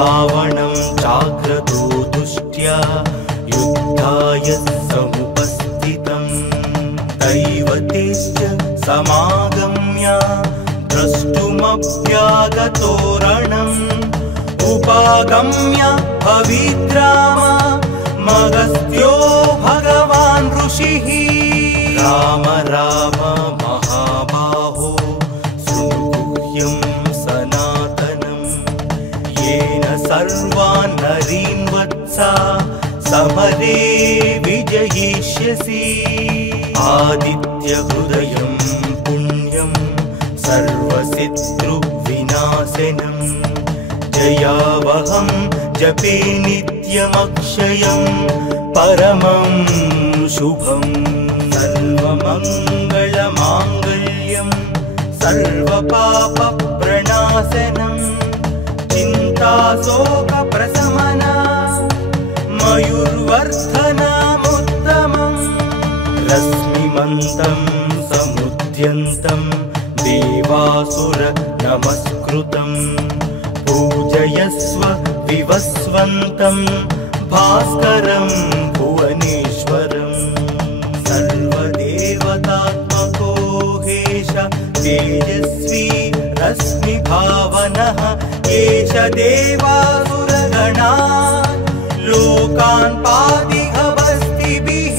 रावणं चाग्रतो दुष्ट्या युद्धाय समुपस्थितं दैवतेश्च समागम्य द्रष्टुमभ्यागतो रणम् उपागम्य पवित्राम मगस्त्यो भगवान् ऋषिः राम राम महाबाहो शृणुगुह्यं सनातनं येन सर्वान् नरीन् वत्सा समरे विजयिष्यसि आदित्यहृदयं पुण्यं सर्वशत्रुविनाशनं जयावहं जपे नित्यमक्षयं परमं शुभम् सर्वमङ्गलमाङ्गल्यं सर्वपापप्रणाशनं चिन्ताशोकप्रशमना मयूर्वर्धनमुत्तमं रश्मिमन्तं समुद्यन्तं देवासुर नमस्कृतं पूजयस्व विवस्वन्तं भास्करं भुवनेश्वरं सर्वदेवतात्मको हेश तेजस्वी रश्मिभावनः एष देवासुरगणा लोकान् पातिहवस्तिभिः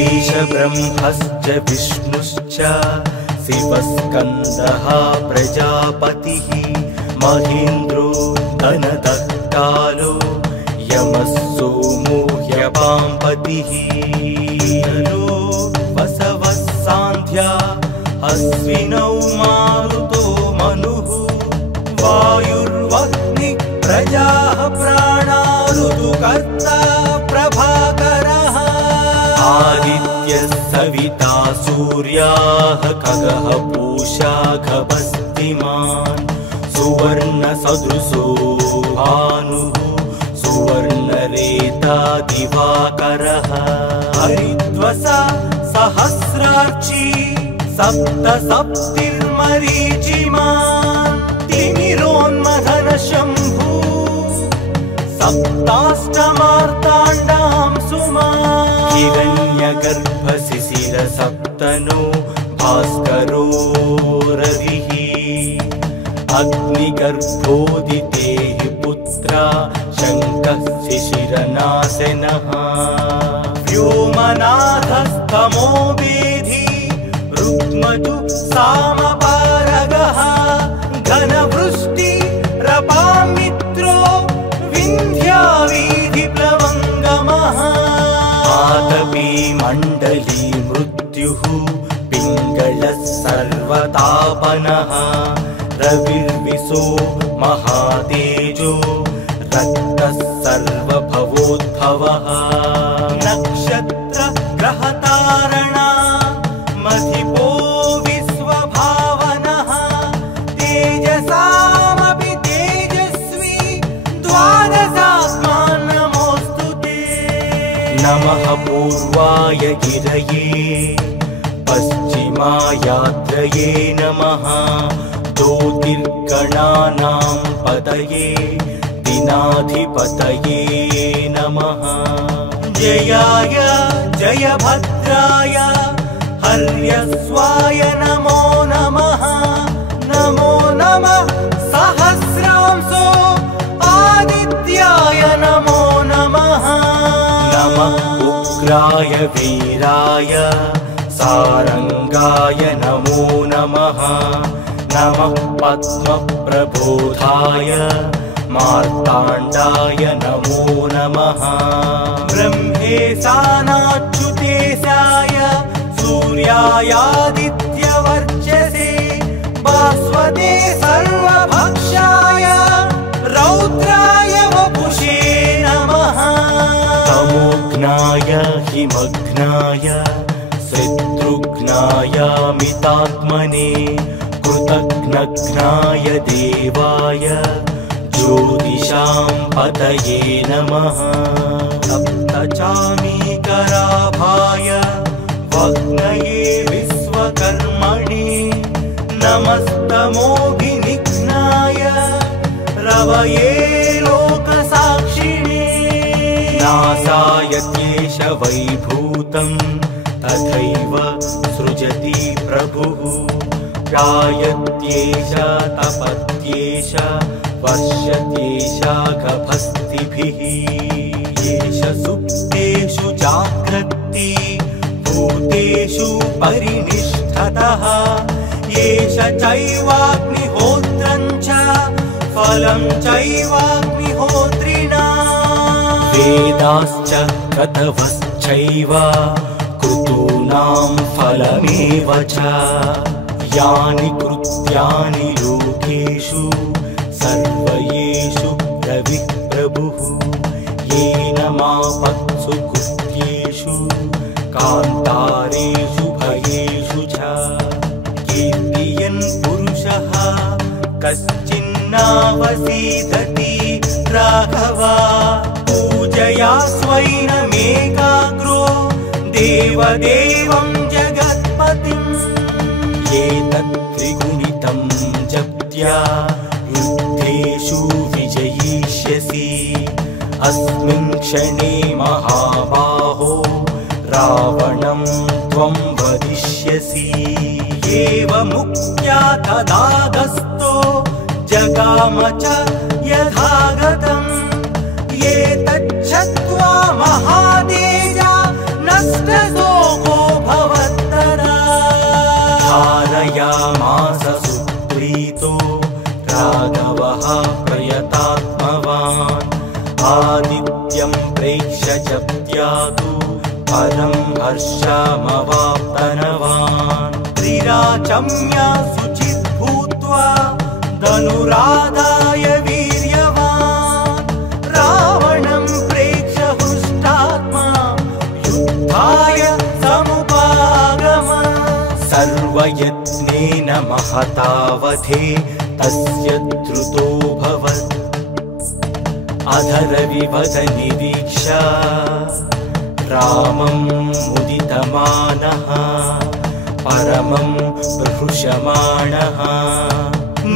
एष ब्रह्मश्च विष्णुश्च शिवस्कन्दः प्रजापतिः महेन्द्रो धनदत्तालो यमः सोमो ह्यपाम्पतिः वसवः सान्ध्या अश्विनौ मारुतो मनुः वायुर्वह्नि प्रजाः प्राणा ऋतुकर्ता प्रभाकरः आदित्यः सविता सूर्याः खगः पूषा खगस्तिमान् सुवर्णसदृशो भानुः सुवर्णरेता दिवाकरः हरिद्वसा सहस्रार्ची सप्तसप्तिर्मरीचिमान् तिमिरोन्मथनशम्भु सप्ताष्टमार्ताण्डां सुमान् हिरण्यगर्भशिशिरसप्तनो भास्करो रविः अग्निगर्भोदितेः पुत्रा शङ्कः शिशिरनाशनः व्योमनाथस्तमो वेधी रुक्मजु सामपारगः घनवृष्टि रपामित्रो विन्ध्यावीधिप्लवङ्गमः आतपी मण्डली मृत्युः पिङ्गलः सर्वतापनः रविर्विशो महातेजो रक्तः सर्वभवोद्भवः नक्षत्र ग्रहतारणा मधिपो विश्वभावनः तेजसामपि तेजस्वी द्वादशात्मा नमोऽस्तु ते नमः पूर्वाय गिरये पश्चिमायात्रये नमः ज्योतिर्गणानां पतये दिनाधिपतये नमः जयाय जयभद्राय हर्यस्वाय नमो नमः नमो नमः सहस्रांशो आदित्याय नमो नमः नमः उग्राय वीराय सारंगाय नमो नमः नमः पद्मप्रबोधाय मार्ताण्डाय नमो नमः ब्रह्मेशानाच्युतेशाय सूर्यायादित्यवर्चसे भास्वते सर्वभक्षाय रौद्राय वपुषे नमः तमोघ्नाय हिमघ्नाय शत्रुघ्नाय मितात्मने कृतघ्नघ्नाय देवाय ज्योतिषां पतये नमः सप्तचामीकराभाय वग्नये विश्वकर्मणे नमस्तमोभिनिघ्नाय रवये ध्यायत्येष वैभूतं तथैव सृजति प्रभुः ध्यायत्येष तपत्येष वर्षत्येष गभस्तिभिः येष सुप्तेषु जाग्रत्ति भूतेषु परिनिष्ठतः येष चैवाग्निहोत्रं च फलं चैवाग्निहोत्रिणा वेदाश्च क्रतवश्चैव कृतूनां फलमेव च यानि कृत्यानि लोकेषु सर्वयेषु रविः प्रभुः येन मापत्सु कृत्येषु कान्तारेषु भयेषु च कीर्तियन् पुरुषः कश्चिन्नावसीदति राघवा पूजया स्वैनमेकाग्रो देवदेवं जगत्पतिम् एतत् त्रिगुणितं जप्त्या युद्धेषु विजयिष्यसि अस्मिन् क्षणे महाबाहो रावणं त्वं वदिष्यसि एवमुक्त्या तदागस्तो जगाम च यथागतम् एतच्छ्रुत्वा महातेजा नष्टशोको भवत्तदा धारयामास सुप्रीतो राघवः प्रयतात्मवान् आदित्यं प्रेक्ष्य जप्त्यातु परं हर्षमवाप्तनवान् त्रिराचम्य शुचिः भूत्वा धनुराधाय वीर्यवान् रावणं प्रेक्ष्य हृष्टात्मा युद्धाय समुपागम सर्वयत्नेन महतावधे तस्य द्रुतोऽभवत् अधरविवद निरीक्षा रामं मुदितमानः परमं प्रहृषमाणः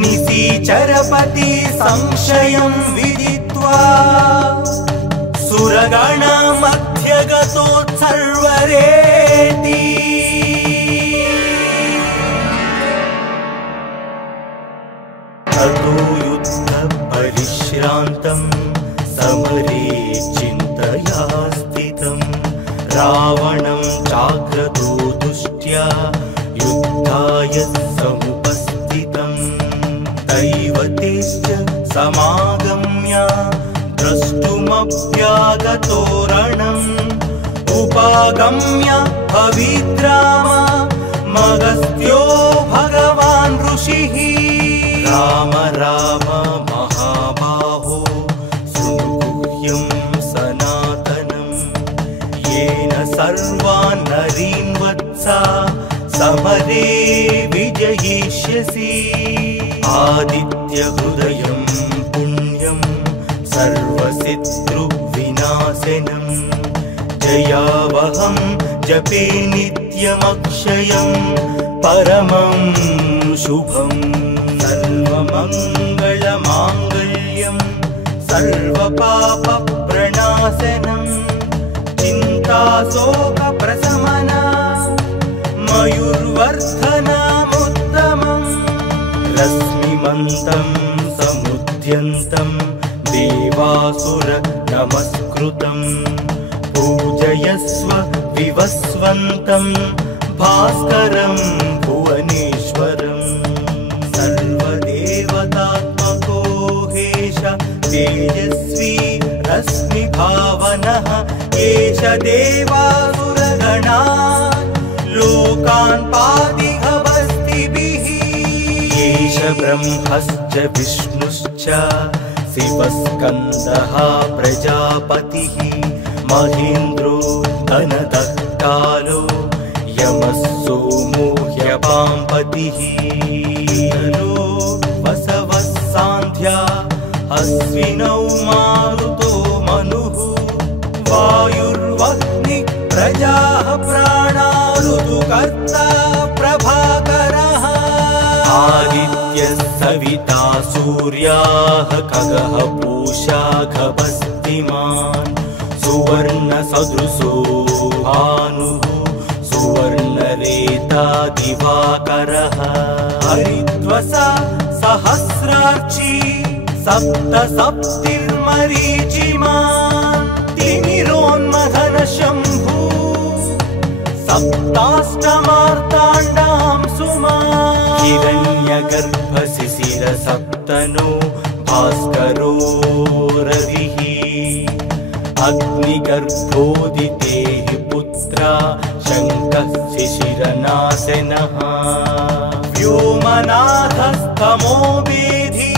निशीचरपति संशयं विदित्वा सुरगणमध्यगतोत्सर्वरेति ततो युद्धपरिश्रान्तं समरे चिन्तया स्थितं रावणं चाग्रतो दुष्ट्या युद्धाय समुपस्थितम् दैवतेश्च समागम्य द्रष्टुमभ्यागतो रणम् उपागम्य भविद्राम मगस्त्यो भगवान् ऋषिः राम राम महाबाहो सुगुह्यं सनातनम् येन सर्वान् नरीन् वत्सा समरे विजयिष्यसि आदित्यहृदयं पुण्यं सर्वशत्रुविनाशनं जयावहं जपे नित्यमक्षयं परमं शुभम् सर्वमङ्गलमाङ्गल्यं सर्वपापप्रणाशनं चिन्ताशोकप्रशमना मयूर्वर्धनमुत्तमम् रश्मिमन्तं समुद्यन्तं देवासुर नमस्कृतं पूजयस्व विवस्वन्तं भास्करं भुवनेश्वरम् सर्वदेवतात्मको हेश तेजस्वी रश्मिभावनः एष देवासुरगणा लोकान् पादिभवस्तिभिः एष ब्रह्मश्च विष्णुश्च शिवस्कन्दः प्रजापतिः महेन्द्रो धनदः कालो यमः सोमो ह्यपाम्पतिः वसवः सान्ध्या अश्विनौ मारुतो मनुः वायुर्वह्नि प्रजाः प्राणा ऋतुकर्ता प्रभाकरः आदित्यः सविता सूर्याः खगः पूषा खगस्तिमान् सुवर्ण सदृशो भानुः सुवर्णरेता दिवाकरः हरिद्वसा सहस्रार्ची सप्तसप्तिर्मरीचिमान् तिमिरोन्मथन शम्भु सप्ताष्टमार्ताण्डां सुमान् हिरण्यगर्भशिशिर सप्तनो भास्करो रविः अग्निगर्भोदिते पुत्रा शङ्कः शिशिरनाशनः व्योमनाथस्तमो वेधी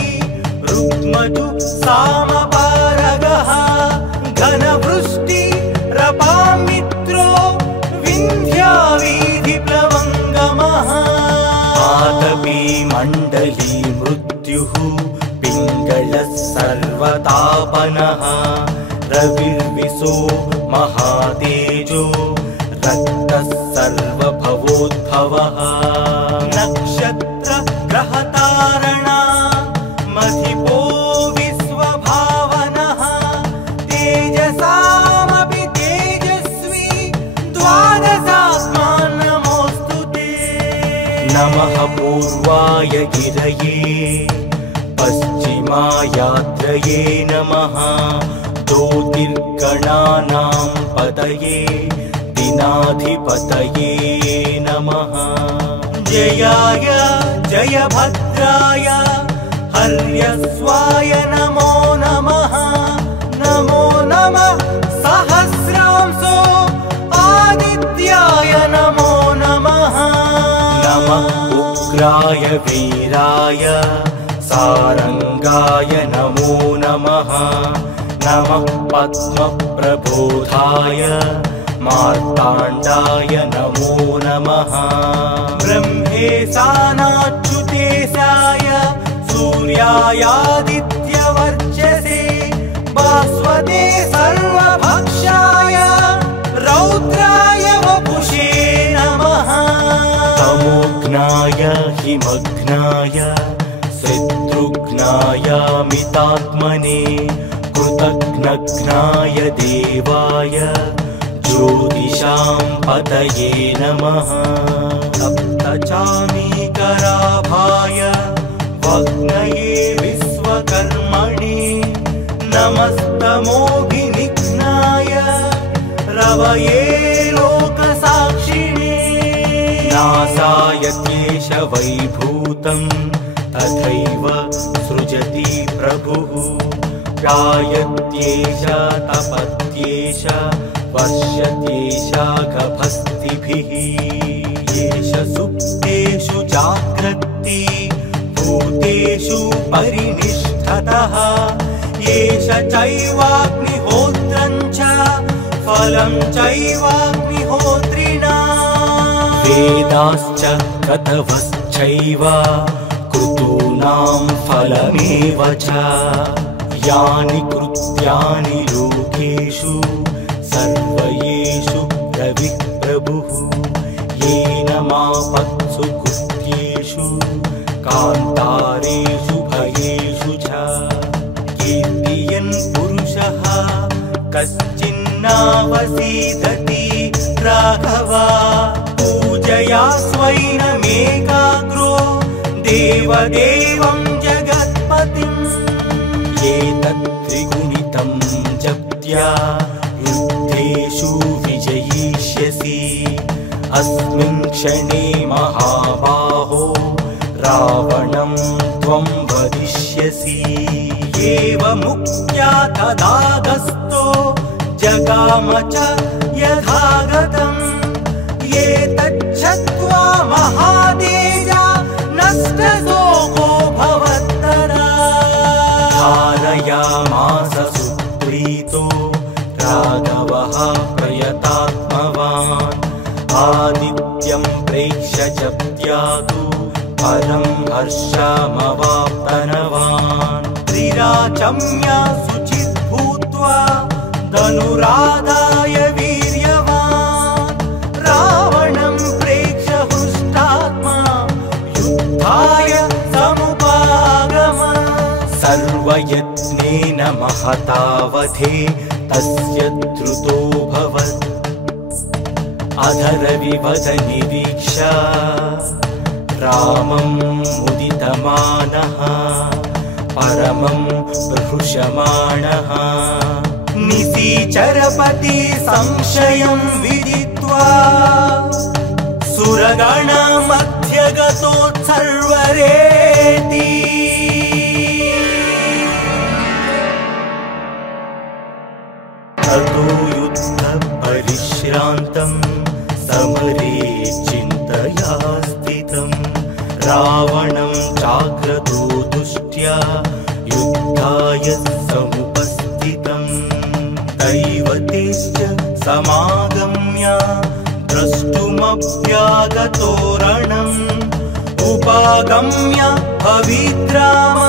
रुक्मतु सामपारगः घनवृष्टि रपामित्रो विन्ध्यावीधिप्लवङ्गमः आतपी मण्डली मृत्युः पिङ्गलः सर्वतापनः रविर्विशो महातेजो रक्तः सर्वभवोद्भवः नक्षत्र ग्रहतारणा मधिपो विश्वभावनः तेजसामपि तेजस्वी द्वादशात्मान् नमोऽस्तु ते नमः पूर्वाय गिरये पश्चिमायाद्रये नमः ज्योतिर्गणानां पतये दिनाधिपतये नमः जयाय जयभद्राय हर्यस्वाय नमो नमः नमो नमः सहस्रांशो आदित्याय नमो नमः नमः उग्राय वीराय सारंगाय नमो नमः नमः पद्मप्रबोधाय मार्ताण्डाय नमो नमः ब्रह्मेशानाच्युतेशाय सूर्यायादित्यवर्चसे भास्वते सर्वभक्षाय रौद्राय वपुषे नमः तमोघ्नाय हिमघ्नाय शत्रुघ्नाय मितात्मने कृतघ्नघ्नाय देवाय ज्योतिषां पतये नमः सप्तचामीकराभाय वग्नये विश्वकर्मणे नमस्तमोभिनिघ्नाय रवये लोकसाक्षिणे नासाय केशवैभूतं तथैव सृजति प्रभुः गायत्येष तपत्येष वर्षत्येष गभस्तिभिः येष सुप्तेषु जाग्रत्ति भूतेषु परिनिष्ठतः येष चैवाग्निहोत्रं च फलं चैवाग्निहोत्रिणाम् वेदाश्च क्रतवश्चैव क्रतूनां फलमेव च यानि कृत्यानि लोकेषु सर्वयेषु रविः प्रभुः येन मापत्सु कृत्येषु कान्तारेषु भयेषु च कीर्तियन् पुरुषः कश्चिन्नावसीदति राघवा पूजया स्वैनमेकाग्रो देवदेवं जगत्पतिम् एतत्त्रिगुणितं जप्त्या युद्धेषु विजयिष्यसि अस्मिन् क्षणे महाबाहो रावणं त्वं वदिष्यसि एवमुक्त्या तदागस्तो जगाम च यथागतम् एतच्छ्रुत्वा महातेजा नष्टशोको भवत्तदा धारयामास सुप्रीतो राघवः प्रयतात्मवान् आदित्यं प्रेक्ष्य जप्त्यातु परं हर्षमवाप्तनवान् त्रिराचम्य शुचित् भूत्वा धनुरादाय वीर्यवान् रावणं प्रेक्ष्य हृष्टात्मा युद्धाय समुपागम सर्वयत्नेन महतावधे तस्य द्रुतोऽभवत् अधरविवदनिरीक्षा रामं मुदितमानः परमं बृहृषमाणः निशीचरपति संशयं विदित्वा सुरगणमध्यगतोत्सर्वरेति ततो युद्धपरिश्रान्तं समरे चिन्तया स्थितं रावणं चाग्रतो दुष्ट्या युद्धाय समुपस्थितं दैवतेश्च समागम्य द्रष्टुमभ्यागतो रणम् उपागम्य भविद्राम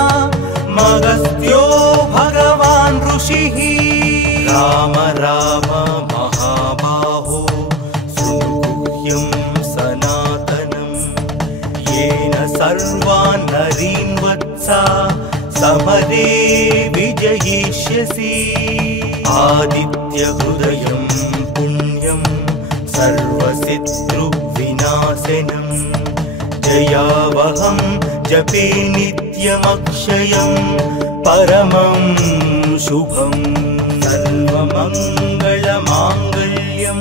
मगस्त्यो भगवान् ऋषिः राम राम महाबाहो शृणुगुह्यं सनातनं येन सर्वान् नरीन् वत्सा समरे विजयिष्यसि आदित्यहृदयं पुण्यं सर्वशत्रुविनाशनं जयावहं जपे नित्यमक्षयं परमं शुभम् सर्वमङ्गलमाङ्गल्यं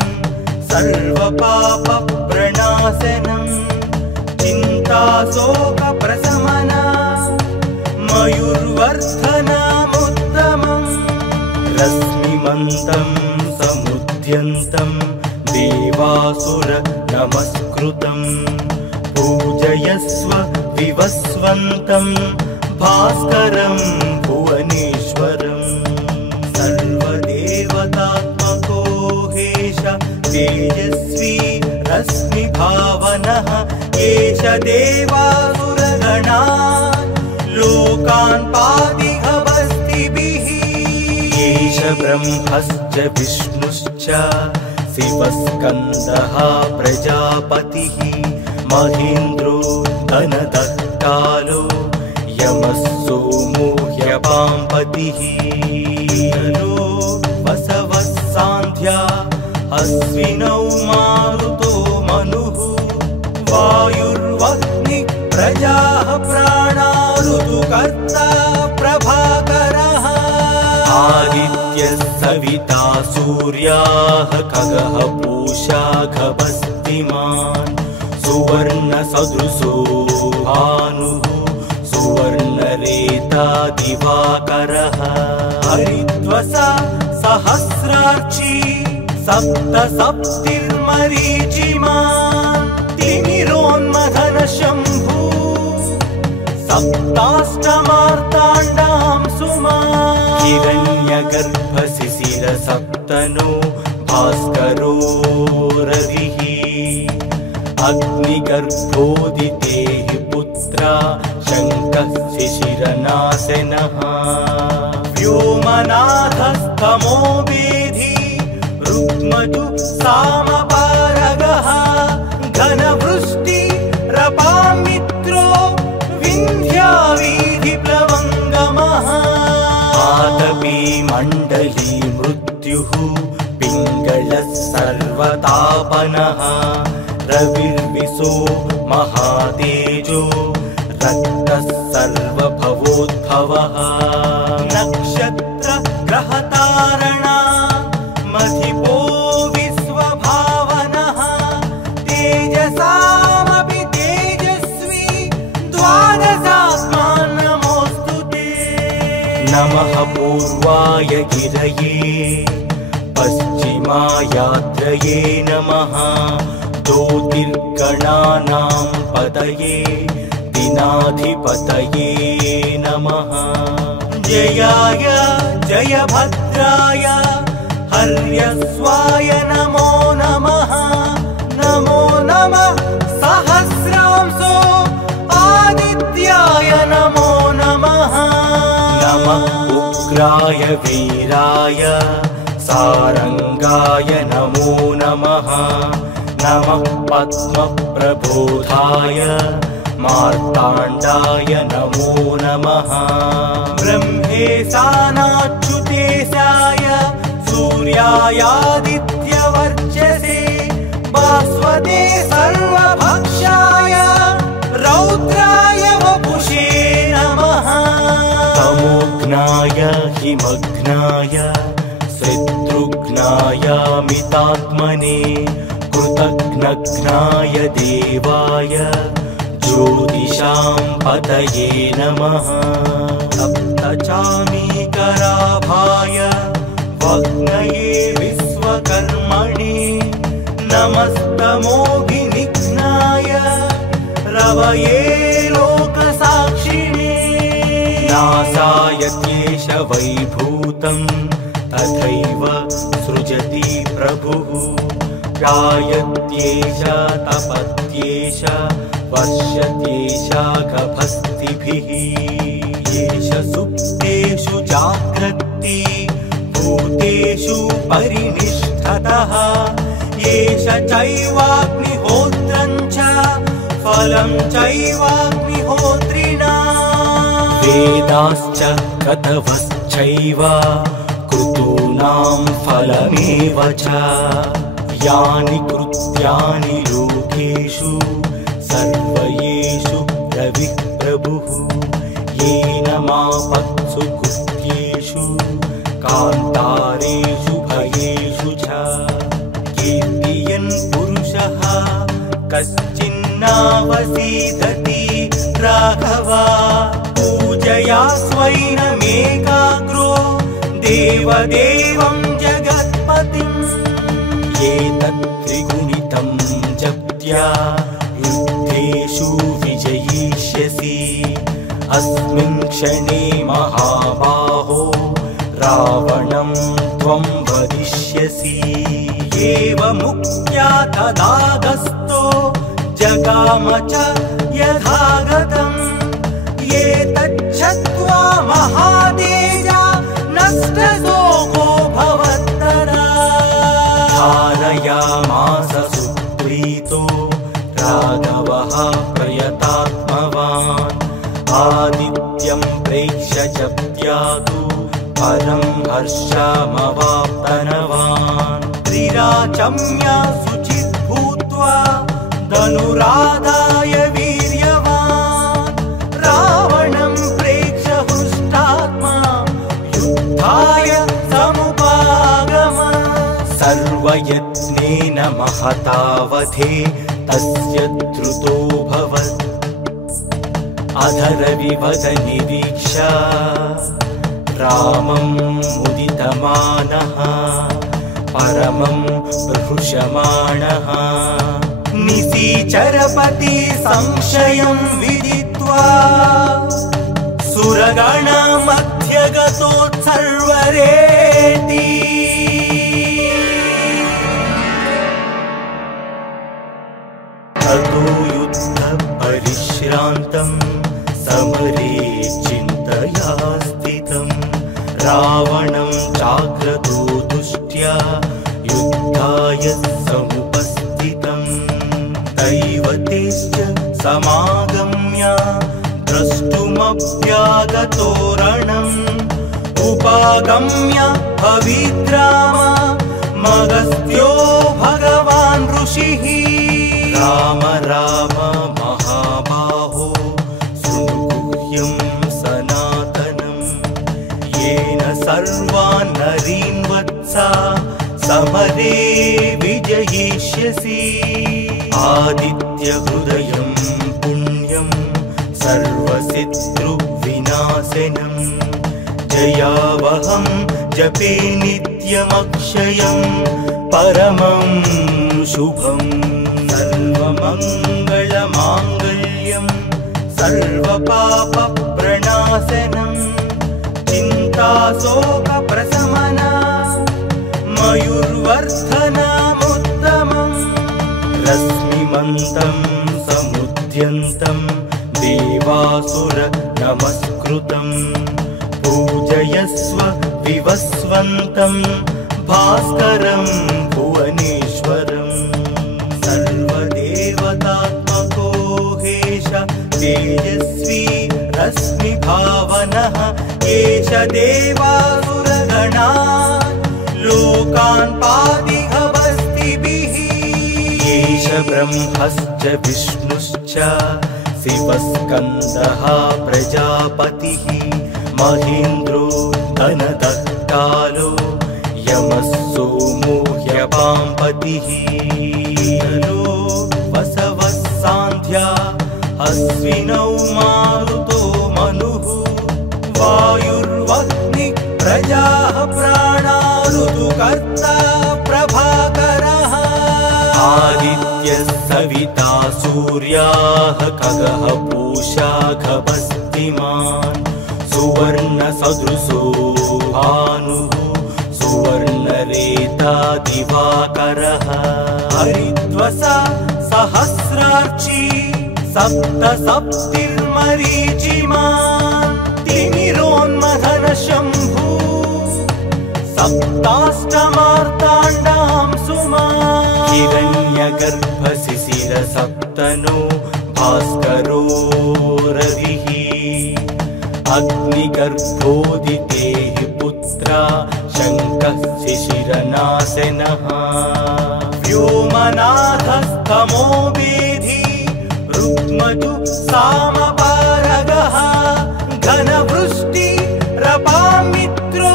सर्वपापप्रणाशनं चिन्ताशोकप्रशमना मयूर्वर्धनमुत्तमम् रश्मिमन्तं समुद्यन्तं देवासुर नमस्कृतं पूजयस्व विवस्वन्तं भास्करं भुवनेश्वरम् सर्वदेवतात्मको हेश तेजस्वी रश्मिभावनः एष देवासुरगणा लोकान् पातिहवस्तिभिः एष ब्रह्मश्च विष्णुश्च शिवस्कन्दः प्रजापतिः महेन्द्रो धनदः कालो यमः सोमो ह्यपाम्पतिः वसवः सान्ध्या अश्विनौ मारुतो मनुः वायुर्वह्नि प्रजाः प्राणा ऋतुकर्ता प्रभाकरः आदित्यः सविता सूर्याः खगः पूषा खगस्तिमान् सुवर्णसदृशो भानुः सुवर्णरेता दिवाकरः हरिद्वसा सहस्रार्ची सप्तसप्तिर्मरीचिमान् तिमिरोन्मथनशम्भू सप्ताष्टमार्ताण्डां सुमान् हिरण्यगर्भशिशिरसप्तनो भास्करो रविः अग्निगर्भोदितेः पुत्रा शङ्कः शिशिरनाशनः व्योमनाथस्तमो वेधी रुक्मजु सामपारगः घनवृष्टि रपामित्रो विन्ध्यावीधिप्लवङ्गमः आतपी मण्डली मृत्युः पिङ्गलः सर्वतापनः रविर्विशो महातेजो रक्तः सर्वभवोद्भवः नक्षत्र ग्रहतारणा मधिपो विश्वभावनः तेजसामपि तेजस्वी द्वादशात्मा नमोऽस्तु ते नमः पूर्वाय गिरये पश्चिमायात्रये नमः ज्योतिर्गणानां पतये दिनाधिपतये नमः जयाय जयभद्राय हर्यस्वाय नमो नमः नमो नमः सहस्रांशो आदित्याय नमो नमः नमः उग्राय वीराय सारंगाय नमो नमः नमः पद्मप्रबोधाय मार्ताण्डाय नमो नमः ब्रह्मेशानाच्युतेशाय सूर्यायादित्यवर्चसे भास्वते सर्वभक्षाय रौद्राय वपुषे नमः तमोघ्नाय हिमघ्नाय शत्रुघ्नाय मितात्मने कृतघ्नघ्नाय देवाय ज्योतिषां पतये नमः सप्तचामीकराभाय वग्नये विश्वकर्मणे नमस्तमोघिनिघ्नाय रवये लोकसाक्षिणे नासाय क्लेश वैभूतं तथैव सृजति प्रभुः गायत्येष तपत्येष वर्षत्येष गभस्तिभिः येष सुप्तेषु जाग्रत्ति भूतेषु परिनिष्ठतः येष चैवाग्निहोत्रं च फलं चैवाग्निहोत्रिणा वेदाश्च क्रतवश्चैव क्रतूनां फलमेव च यानि कृत्यानि लोकेषु सर्वयेषु रविः प्रभुः येन मापत्सु कृत्येषु कान्तारेषु भयेषु च कीर्तियन् पुरुषः कश्चिन्नावसीदति राघवा पूजया स्वैनमेकाग्रो देवदेवं जगत्पतिम् एतत् त्रिगुणितं जप्त्या युद्धेषु विजयिष्यसि अस्मिन् क्षणे महाबाहो रावणं त्वं वदिष्यसि एवमुक्त्या तदागस्तो जगाम च यथागतम् एतच्छ्रुत्वा महातेजा नष्टशोको भवत्तदा धारयामास सुप्रीतो राघवः प्रयतात्मवान् आदित्यं प्रेक्ष्य जप्त्यातु परं हर्षमवाप्तनवान् त्रिराचम्य शुचित् भूत्वा धनुराधाय वीर्यवान् रावणं प्रेक्ष्य हृष्टात्मा युद्धाय समुपागम सर्वयत्नेन महतावधे तस्य द्रुतोऽभवत् अधरविवद निरीक्ष्य रामं मुदितमानः परमं प्रहृषमाणः निशिचरपति संशयं विदित्वा सुरगणमध्यगतोत्सर्वरेति ततो युद्धपरिश्रान्तं समरे चिन्तया स्थितं रावणं जाग्रतो दृष्ट्या युद्धाय समुपस्थितं दैवतेश्च समागम्य द्रष्टुमभ्यागतो रणम् उपागम्य भविद्राम मगस्त्यो भगवान् ऋषिः राम राम महाबाहो शृणुगुह्यं सनातनं येन सर्वान् नरीन् वत्सा समरे विजयिष्यसि आदित्यहृदयं पुण्यं सर्वशत्रुविनाशनं जयावहं जपे नित्यमक्षयं परमं शुभम् सर्वमङ्गलमाङ्गल्यं सर्वपापप्रणाशनं चिन्ताशोकप्रशमना मयूर्वर्धनमुत्तमम् रश्मिमन्तं समुद्यन्तं देवासुर नमस्कृतं पूजयस्व विवस्वन्तं भास्करं भुवनेश्वरम् सर्वदेवतात्मको हेश तेजस्वी रश्मिभावनः एष देवासुरगणा लोकान् पादिघवस्तिभिः एष ब्रह्मश्च विष्णुश्च शिवस्कन्दः प्रजापतिः महेन्द्रो धनदत्तालो यमः सोमो ह्यपाम्पतिः वसवः सान्ध्या अश्विनौ मारुतो मनुः वायुर्वह्निः प्रजाः प्राणा ऋतुकर्ता प्रभाकरः आदित्यः सविता सूर्याः खगः पूषा खगस्तिमान् सुवर्णसदृशो भानुः सुवर्णरेता दिवाकरः हरिद्वसा सहस्रार्ची सप्तसप्तिर्मरीचिमान् तिमिरोन्मथन शम्भु सप्ताष्टमार्ताण्डां सुमान् हिरण्यगर्भशिशिर सप्तनो भास्करो रविः अग्निगर्भोदितेः पुत्रा शङ्कः शिशिरनाशनः व्योमनाथस्तमो वेधी रुक्मतु सामपारगः घनवृष्टि रपामित्रो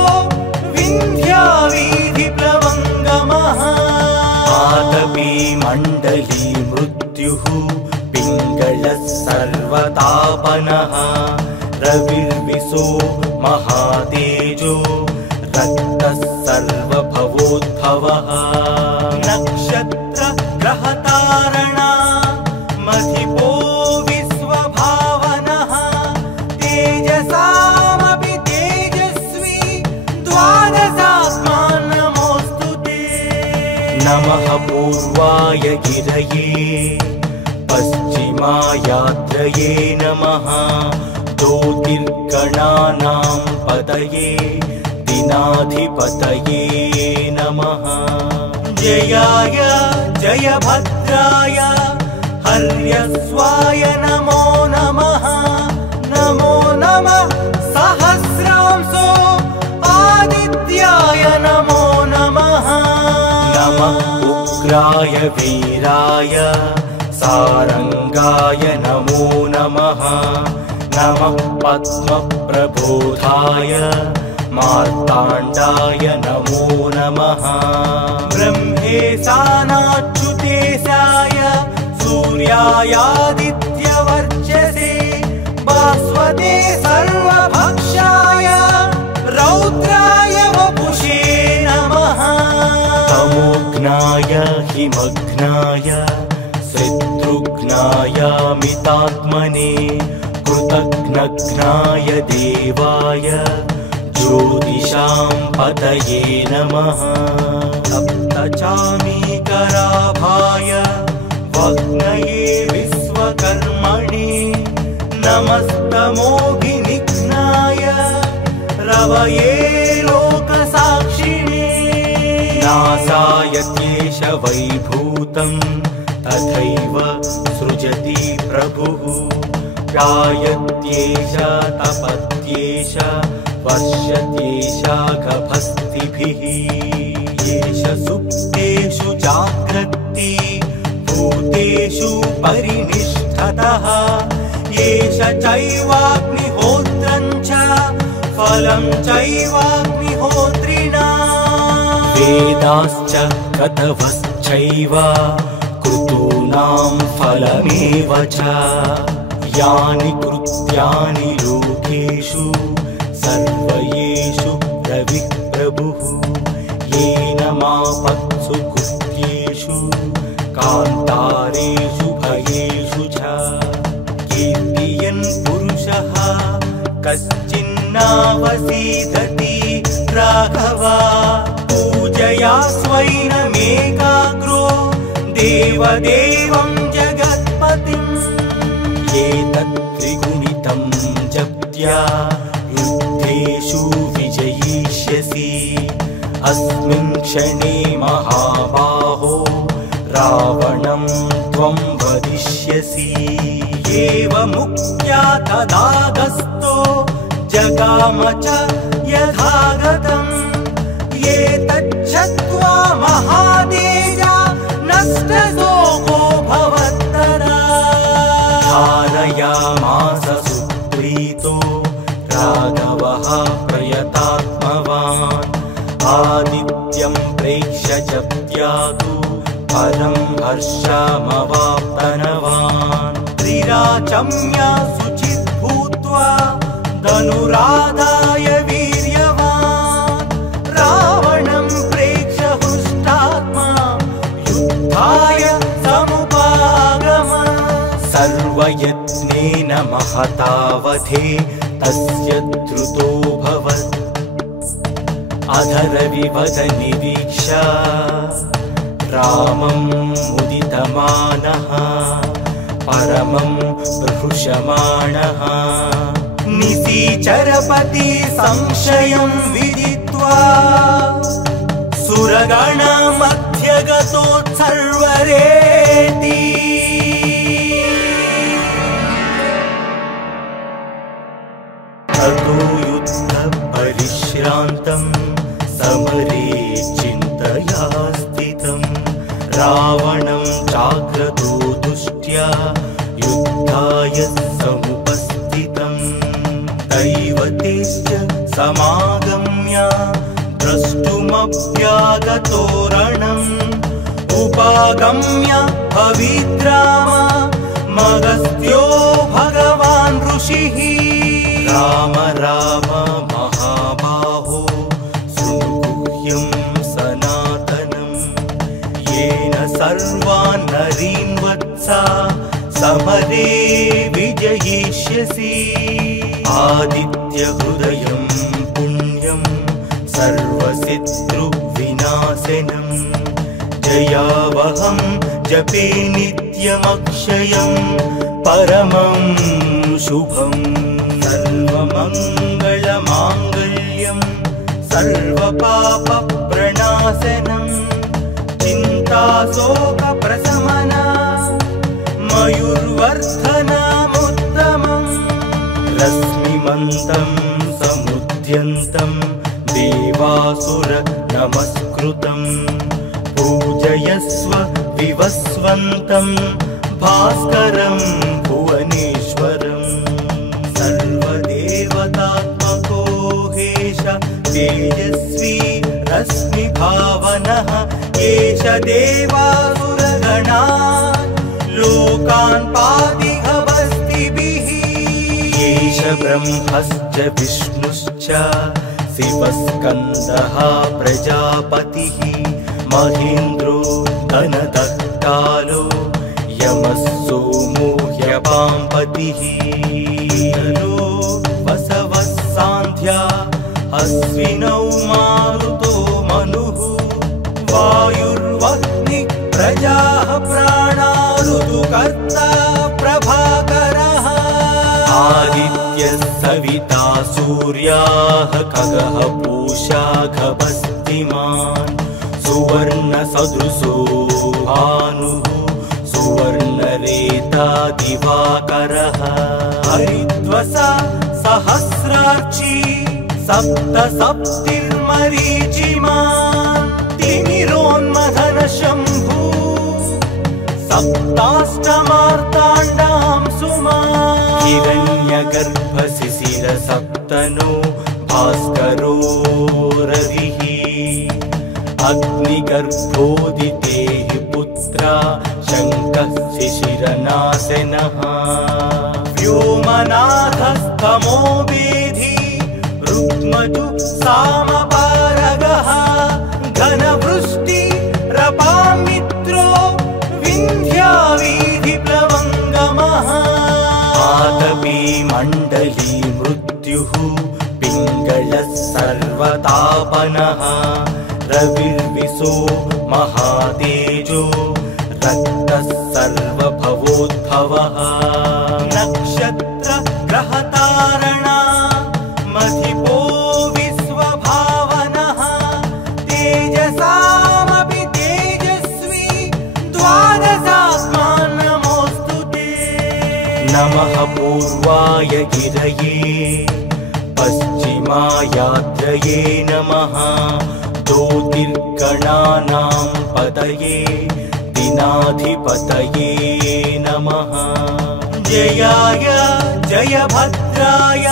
विन्ध्यावीधिप्लवङ्गमः आतपी मण्डली मृत्युः पिङ्गलः सर्वतापनः रविर्विशो महातेजो रक्तः सर्वभवोद्भवः नक्षत्र ग्रहतारणा मधिपो विश्वभावनः तेजसामपि तेजस्वी द्वादशात्मा नमोऽस्तु ते नमः पूर्वाय गिरये पश्चिमायात्रये नमः ज्योतिर्गणानां पतये दिनाधिपतये नमः जयाय जयभद्राय हर्यस्वाय नमो नमः नमो नमः सहस्रांशो आदित्याय नमो नमः नमः उग्राय वीराय सारंगाय नमो नमः नमः पद्मप्रबोधाय मार्ताण्डाय नमो नमः ब्रह्मेशानाच्युतेशाय सूर्यायादित्यवर्चसे भास्वते सर्वभक्षाय रौद्राय वपुषे नमः तमोघ्नाय हिमघ्नाय शत्रुघ्नाय मितात्मने कृतघ्नघ्नाय देवाय ज्योतिषां पतये नमः सप्तचामीकराभाय वग्नये विश्वकर्मणे नमस्तमोभिनिघ्नाय रवये लोकसाक्षिणे नासाय क्लेश वैभूतं तथैव सृजति प्रभुः गायत्येष तपत्येष वर्षत्येष गभस्तिभिः येष सुप्तेषु जाग्रत्ति भूतेषु परिनिष्ठतः येष चैवाग्निहोत्रं च फलं चैवाग्निहोत्रिणा वेदाश्च कतवश्चैव कृतूनां फलमेव च यानि कृत्यानि लोकेषु सर्वयेषु रविः प्रभुः येन मापत्सु कृत्येषु कान्तारेषु भयेषु च कीर्तियन् पुरुषः कश्चिन्नावसीदति राघव पूजया स्वैनमेकाग्रो देवदेवं जगत्पतिम् एतत् त्रिगुणितं जप्त्या युद्धेषु विजयिष्यसि अस्मिन् क्षणे महाबाहो रावणं त्वं वदिष्यसि एवमुक्त्या तदागस्तो जगाम च यथागतम् एतच्च कारयामास सुप्रीतो राघवः प्रयतात्मवान् आदित्यं प्रेक्ष्य च त्यातु परं हर्षमवाप्तनवान् त्रिराचम्य शुचित् भूत्वा धनुराधाय वीर्यवान् रावणं प्रेक्ष्य हृष्टात्मा युद्धाय समुपागमन् सर्वयत्नेन महतावधे तस्य द्रुतोऽभवत् अधरविवद निरीक्ष्य रामं मुदितमानः परमं प्रहृषमाणः निशिचरपति संशयं विदित्वा सुरगणमध्यगतोत्सर्वरेति ततो युद्धपरिश्रान्तं समरे चिन्तया स्थितं रावणं चाग्रतो दुष्ट्या युद्धाय समुपस्थितं दैवतेश्च समागम्य द्रष्टुमप्यागतो रणम् उपागम्य भविद्राम मगस्त्यो भगवान् ऋषिः राम राम महाबाहो शृणुगुह्यं सनातनं येन सर्वान् नरीन् वत्सा समरे विजयिष्यसि आदित्यहृदयं पुण्यं सर्वशत्रुविनाशनं जयावहं जपे नित्यमक्षयं परमं शुभम् सर्वमङ्गलमाङ्गल्यं सर्वपापप्रणाशनं चिन्ताशोकप्रशमना मयूर्वर्धनमुत्तमम् रश्मिमन्तं समुद्यन्तं देवासुर नमस्कृतं पूजयस्व विवस्वन्तं भास्करं भुवनेश्वरम् सर्वदेवतात्मको हेश तेजस्वी रश्मिभावनः एष देवासुरगणान् लोकान् पातिहवस्तिभिः एष ब्रह्मश्च विष्णुश्च शिवस्कन्दः प्रजापतिः महेन्द्रो धनदत्तालो यमः सोमो ह्यपाम्पतिः वसवः सान्ध्या अश्विनौ मारुतो मनुः वायुर्वह्नि प्रजाः प्राणा ऋतुकर्ता प्रभाकरः आदित्यः सविता सूर्याः खगः पूषा खभस्तिमान् सुवर्णसदृशो भानुः सुवर्णरेता दिवाकरः हरिद्वसा सहस्रार्ची सप्तसप्तिर्मरीचिमान् तिमिरोन्मथन शम्भु सप्ताष्टमार्ताण्डां सुमान् हिरण्यगर्भशिशिर सप्तनो भास्करो रविः अग्निगर्भोदिते हि पुत्रा शङ्कः शिशिरनाशनः व्योमनाथस्तमो वेधी रुक्मजु सामपारगः घनवृष्टि रपामित्रो विन्ध्यावीधिप्लवङ्गमः आतपी मण्डली मृत्युः पिङ्गलः सर्वतापनः रविर्विशो महातेजो रक्तः सर्वभवोद्भवः नक्षत्र ग्रहतारणा मधिपो विश्वभावनः तेजसामपि तेजस्वी द्वादशात्मा नमोऽस्तु ते नमः पूर्वाय गिरये पश्चिमायाद्रये नमः ज्योतिर्गणानां पतये दिनाधिपतये नमः जयाय जयभद्राय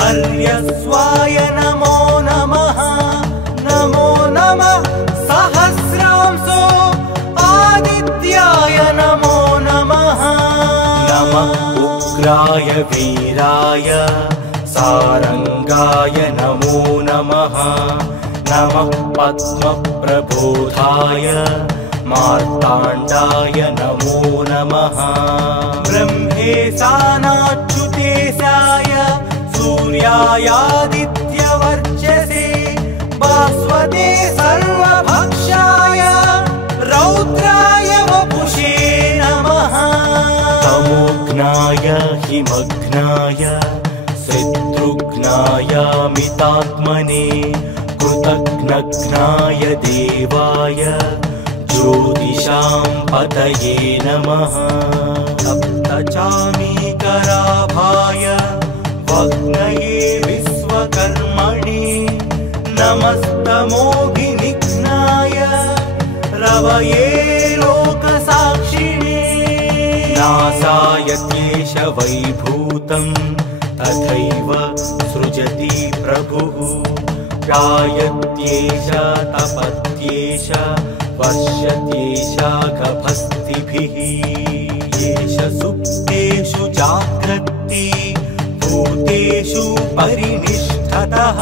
हर्यस्वाय नमो नमः। नमो नमः सहस्रांशो आदित्याय नमो नमः। नमः उग्राय वीराय सारंगाय नमो नमः। नमः पद्मप्रबोधाय मार्ताण्डाय नमो नमः। ब्रह्मेशानाच्युतेशाय सूर्यायादित्यवर्चसे भास्वते सर्वभक्षाय रौद्राय वपुषे नमः। तमोघ्नाय हिमघ्नाय शत्रुघ्नाय मितात्मने कृतघ्नघ्नाय देवाय ज्योतिषां पतये नमः। सप्तचामीकराभाय वग्नये विश्वकर्मणे नमस्तमोघिनिघ्नाय रवये लोकसाक्षिणे। नासाय क्लेश वैभूतं तथैव सृजति प्रभुः। गायत्येष तपत्येष वर्षत्येष गभस्तिभिः। येष सुप्तेषु जाग्रत्ति भूतेषु परिनिष्ठतः।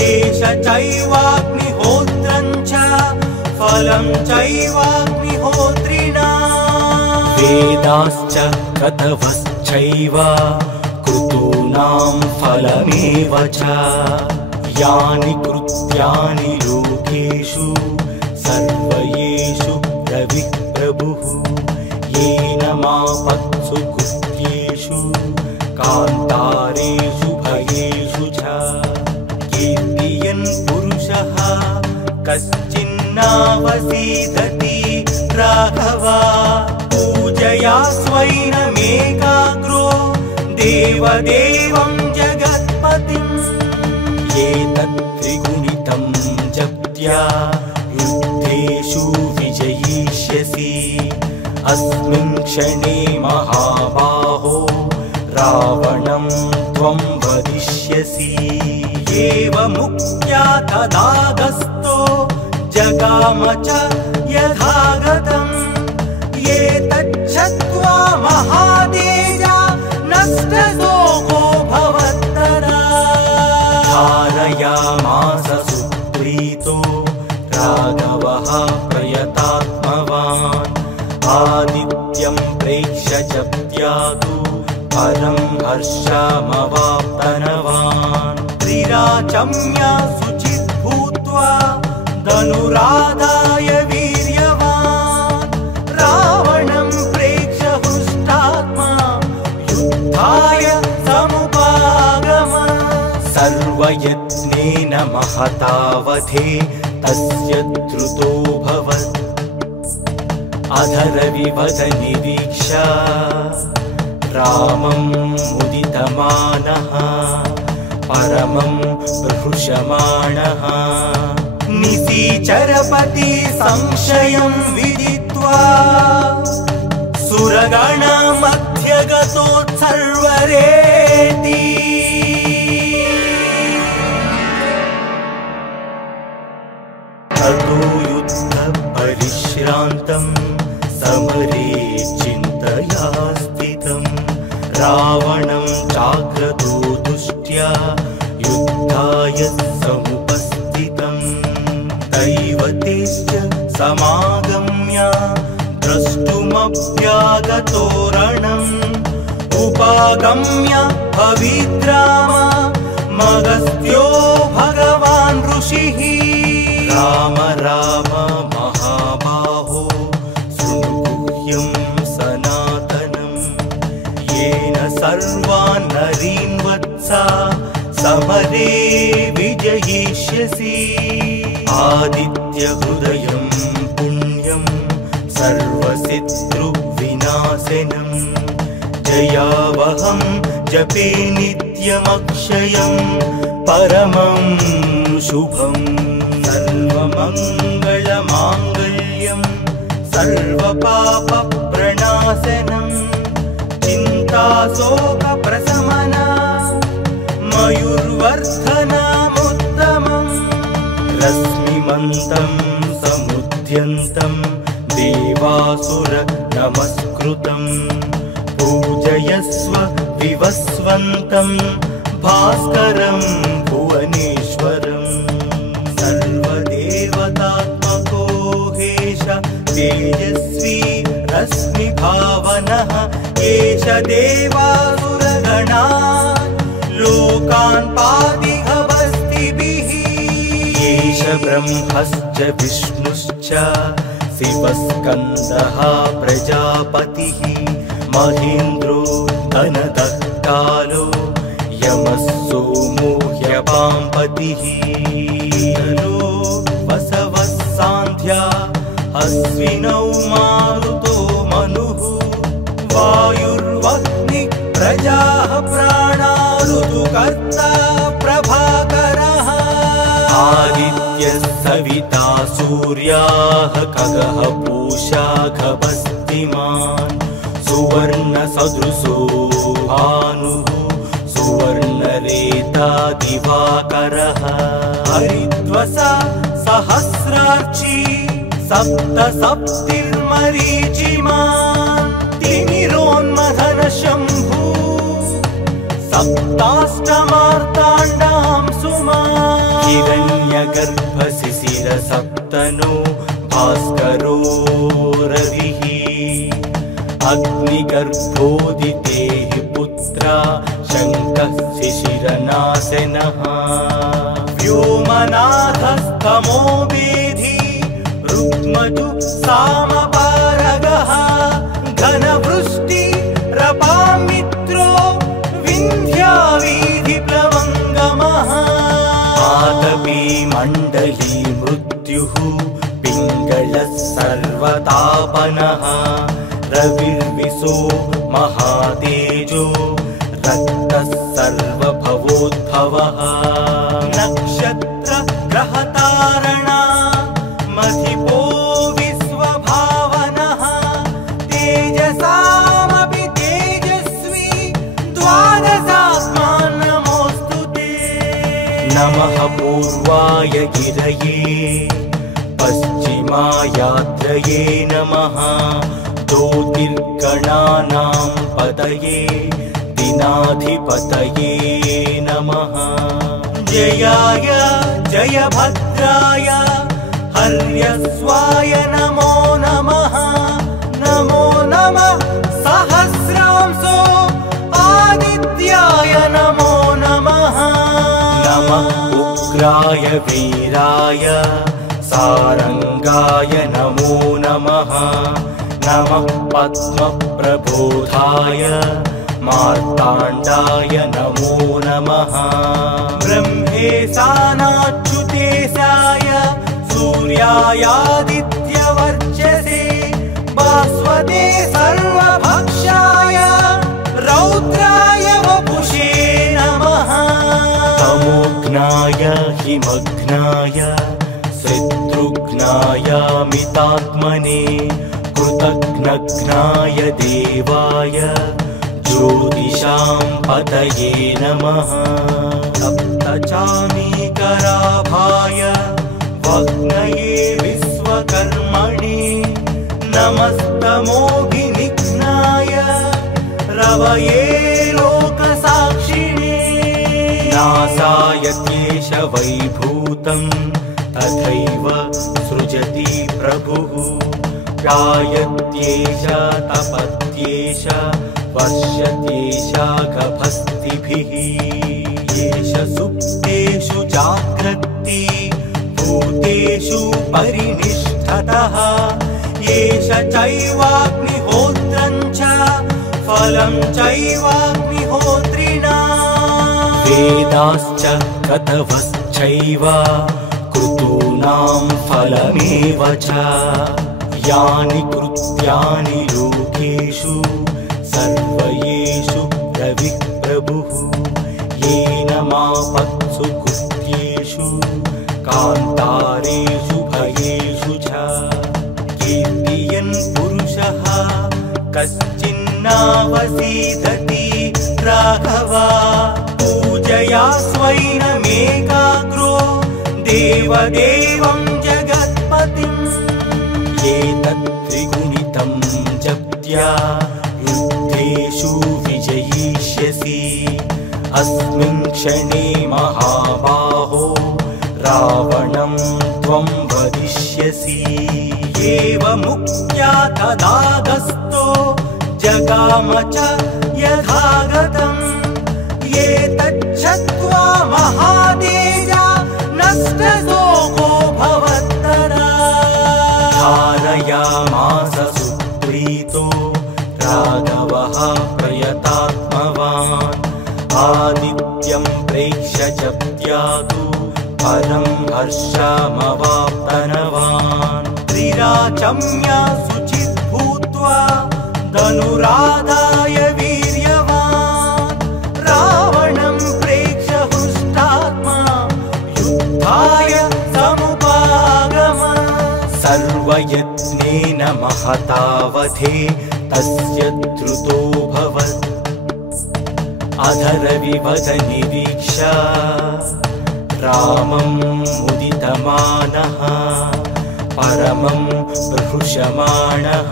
येष चैवाग्निहोत्रं च फलं चैवाग्निहोत्रिणा। वेदाश्च क्रतवश्चैव क्रतूनां फलमेव च। यानि कृत्यानि लोकेषु सर्वयेषु रविः प्रभुः। येन मापत्सु कृत्येषु कान्तारेषु भयेषु च। कीर्तियन् पुरुषः कश्चिन्नावसीदति राघवा। पूजया स्वैनमेकाग्रो देवदेवं जगत्पतिम्। एतत् त्रिगुणितं जप्त्या युद्धेषु विजयिष्यसि। अस्मिन् क्षणे महाबाहो रावणं त्वं वदिष्यसि। एवमुक्त्या तदागस्तो जगाम च यथागतम्। एतच्छ्रुत्वा महातेजा नष्टशोको भवत्तदा। धारयामास सुप्रीतो राघवः प्रयतात्मवान्। आदित्यं प्रेक्ष्य जप्त्यादु परं हर्षमवाप्तनवान्। त्रिराचम्य शुचिः भूत्वा धनुराधाय वीर्यवान्। रावणं प्रेक्ष्य हृष्टात्मा युद्धाय समुपागम। सर्वयत्नेन महतावधे तस्य द्रुतोऽभवत्। अधरविवद निरीक्ष्य रामं मुदितमानः परमं प्रहृषमाणः। निशिचरपति संशयं विदित्वा सुरगणमध्यगतोत्सर्वरेति। ततो युद्धपरिश्रान्तं समरे चिन्तया स्थितं। रावणं जाग्रतो दुष्ट्या युद्धाय समुपस्थितं। दैवतेश्च समागम्य द्रष्टुमभ्यागतो रणम्। उपागम्य भविद्राम मगस्त्यो भगवान् ऋषिः। राम राम महाबाहो शृणु सनातनम्। येन सर्वान् नरीन् वत्सा समरे विजयिष्यसि। आदित्यहृदयं पुण्यं सर्वशत्रुविनाशनं। जयावहं जपे नित्यमक्षयं परमं शुभम्। सर्वमङ्गलमाङ्गल्यं सर्वपापप्रणाशनं। शोकप्रशमना मयूर्वर्धनमुत्तमम् रश्मिमन्तं समुद्यन्तं देवासुर नमस्कृतं पूजयस्व विवस्वन्तं भास्करं भुवनेश्वरम् सर्वदेवतात्मको हेश तेजस्वी रश्मिभावनः एष देवासुरगणा लोकान् पातिहवस्तिभिः एष ब्रह्मश्च विष्णुश्च शिवस्कन्दः प्रजापतिः महेन्द्रो धनदः कालो यमः सोमो ह्यपाम्पतिः वसवः सान्ध्या अश्विनौ मारुतो मनुः वायुर्वह्निः प्रजाः प्राणा ऋतुकर्ता प्रभाकरः आदित्यः सविता सूर्याः खगः पूषा खगस्तिमान् सुवर्णसदृशो भानुः सुवर्णरेता दिवाकरः हरिद्वसा सहस्रार्ची सप्तसप्तिर्मरीचिमान् तिमिरोन्मथन शम्भु सप्ताष्टमार्ताण्डां सुमान् हिरण्यगर्भशिशिर सप्तनो भास्करो रविः अग्निगर्भोदितेः पुत्रा शङ्कः शिशिरनाशनः व्योमनाथस्तमो वेधी रुक्मजु सामपारगः घनवृष्टि रपामित्रो विन्ध्यावीधिप्लवङ्गमः आतपी मण्डली मृत्युः पिङ्गलः सर्वतापनः रविर्विशो महातेजो रक्तः सर्वभवोद्भवः नक्षत्र ग्रहतारणा मधिपो विश्वभावनः तेजसामपि तेजस्वी द्वादशात्मान् नमोऽस्तु ते नमः पूर्वाय गिरये पश्चिमायात्रये नमः ज्योतिर्गणानां पतये दिनाधिपतये नमः जयाय जयभद्राय हर्यस्वाय नमो नमः नमो नमः सहस्रांशो आदित्याय नमो नमः नमः उग्राय वीराय सारंगाय नमो नमः नमः पद्मप्रबोधाय मार्ताण्डाय नमो नमः ब्रह्मेशानाच्युतेशाय सूर्यायादित्यवर्चसे भास्वते सर्वभक्षाय रौद्राय वपुषे नमः तमोघ्नाय हिमघ्नाय शत्रुघ्नाय मितात्मने कृतघ्नघ्नाय देवाय ज्योतिषां पतये नमः सप्तचामीकराभाय वग्नये विश्वकर्मणे नमस्तमोभिनिघ्नाय रवये लोकसाक्षिणे नासाय केशवैभूतं तथैव सृजति प्रभुः गायत्येष तपत्येष वर्षत्येष गभस्तिभिः येष सुप्तेषु जाग्रत्ति भूतेषु परिनिष्ठतः येष चैवाग्निहोत्रं च फलं चैवाग्निहोत्रिणा वेदाश्च क्रतवश्चैव क्रतूनां फलमेव च यानि कृत्यानि लोकेषु सर्वयेषु रविः प्रभुः येन मापत्सु कृत्येषु कान्तारेषु भयेषु च कीर्तियन् पुरुषः कश्चिन्नावसीदति देवदेवं जगत्पतिम् एतत् त्रिगुणितं जप्त्या युद्धेषु विजयिष्यसि अस्मिन् क्षणे महाबाहो रावणं त्वं वदिष्यसि एवमुक्त्या तदागस्तो जगाम च यथागतम् एतच्छ्रुत्वा महातेजा नष्टशोको भवत्तदा धारयामास सुप्रीतो राघवः प्रयतात्मवान् आदित्यं प्रेक्ष्य च त्यातु परं हर्षमवाप्तनवान् त्रिराचम्या शुचित् भूत्वा धनुराधाय वीर्यवान् रावणं प्रेक्ष्य हृष्टात्मा युद्धाय समुपागमन् सर्वयत्नेन महतावधे तस्य द्रुतोऽभवत् अधरविवदनिरीक्ष्य रामं मुदितमानः परमं प्रहृषमाणः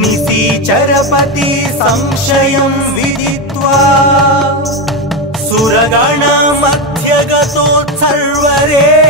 निशिचरपति संशयं विदित्वा सुरगणमध्यगतोत्सर्वरे